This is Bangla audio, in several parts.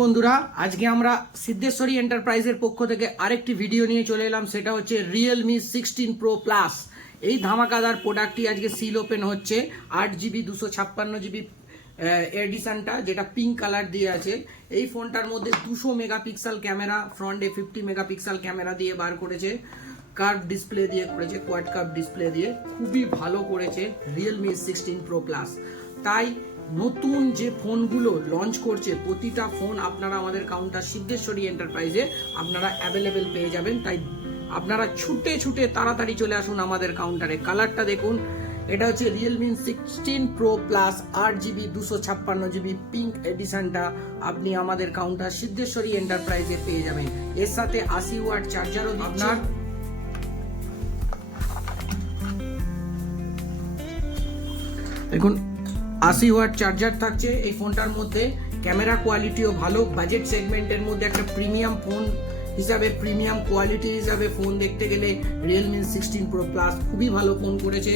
বন্ধুরা, আজকে আমরা সিদ্ধেশ্বরী এন্টারপ্রাইজের পক্ষ থেকে আরেকটি ভিডিও নিয়ে চলে এলাম। সেটা হচ্ছে রিয়েলমি 16 প্রো প্লাস। এই ধামাকাদার প্রোডাক্টটি আজকে সিল ওপেন হচ্ছে। 8GB 256GB এডিশনটা, যেটা পিঙ্ক কালার দিয়ে আছে। এই ফোনটার মধ্যে 200 মেগাপিক্সেল ক্যামেরা, ফ্রন্টে 50 মেগাপিক্সেল ক্যামেরা দিয়ে বার করেছে, কার্ভ ডিসপ্লে দিয়ে করেছে, কোয়াড কার্ভ ডিসপ্লে দিয়ে খুবই ভালো করেছে রিয়েলমি 16 প্রো প্লাস। তাই নতুন যে ফোনগুলো লঞ্চ করছে, প্রতিটা ফোন আপনারা আমাদের কাউন্টার সিদ্ধেশ্বরী এন্টারপ্রাইজে আপনারা অ্যাভেলেবেল পেয়ে যাবেন। তাই আপনারা ছুটে ছুটে তাড়াতাড়ি চলে আসুন আমাদের কাউন্টারে। কালারটা দেখুন, এটা হচ্ছে Realme 16 pro plus 8GB 256GB pink এডিশনটা আপনি আমাদের কাউন্টার সিদ্ধেশ্বরী এন্টারপ্রাইজে পেয়ে যাবেন। এর সাথে 80 ওয়াট চার্জারও আপনার দেখুন 80 ওয়াট চার্জার থাকছে এই ফোনটার মধ্যে। ক্যামেরা কোয়ালিটিও ভালো। বাজেট সেগমেন্টের মধ্যে একটা প্রিমিয়াম ফোন হিসাবে, প্রিমিয়াম কোয়ালিটি হিসাবে ফোন দেখতে গেলে রিয়েলমি 16 প্রো প্লাস খুবই ভালো ফোন করেছে।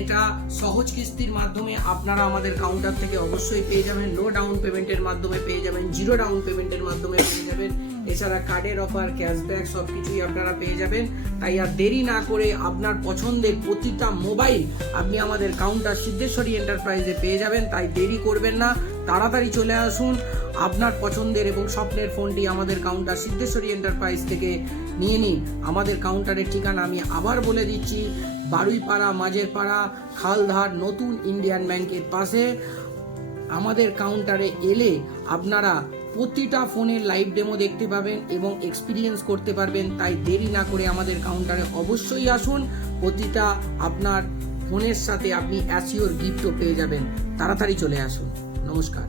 এটা সহজ কিস্তির মাধ্যমে আপনারা আমাদের কাউন্টার থেকে অবশ্যই পেয়ে যাবেন। লো ডাউন পেমেন্টের মাধ্যমে পেয়ে যাবেন, জিরো ডাউন পেমেন্টের মাধ্যমে পেয়ে যাবেন। এছাড়া কার্ডের অফার, ক্যাশব্যাক সব কিছুই আপনারা পেয়ে যাবেন। তাই আর দেরি না করে আপনার পছন্দের প্রতিটা মোবাইল আপনি আমাদের কাউন্টার সিদ্ধেশ্বরী এন্টারপ্রাইজে পেয়ে যাবেন। তাই দেরি করবেন না, তাড়াতাড়ি চলে আসুন। আপনার পছন্দের এবং স্বপ্নের ফোনটি আমাদের কাউন্টার সিদ্ধেশ্বরী এন্টারপ্রাইজ থেকে নিয়ে নিন। আমাদের কাউন্টারের ঠিকানা আমি আবার বলে দিচ্ছি, বারুইপাড়া, মাঝেরপাড়া, খালধার, নতুন ইন্ডিয়ান ব্যাংকের পাশে। আমাদের কাউন্টারে এলে আপনারা প্রতিটা ফোনের লাইভ ডেমো দেখতে পাবেন এবং এক্সপিরিয়েন্স করতে পারবেন। তাই দেরি না করে আমাদের কাউন্টারে অবশ্যই আসুন। প্রতিটা আপনার ফোনের সাথে আপনি অ্যাসিওর গিফটও পেয়ে যাবেন। তাড়াতাড়ি চলে আসুন। নমস্কার।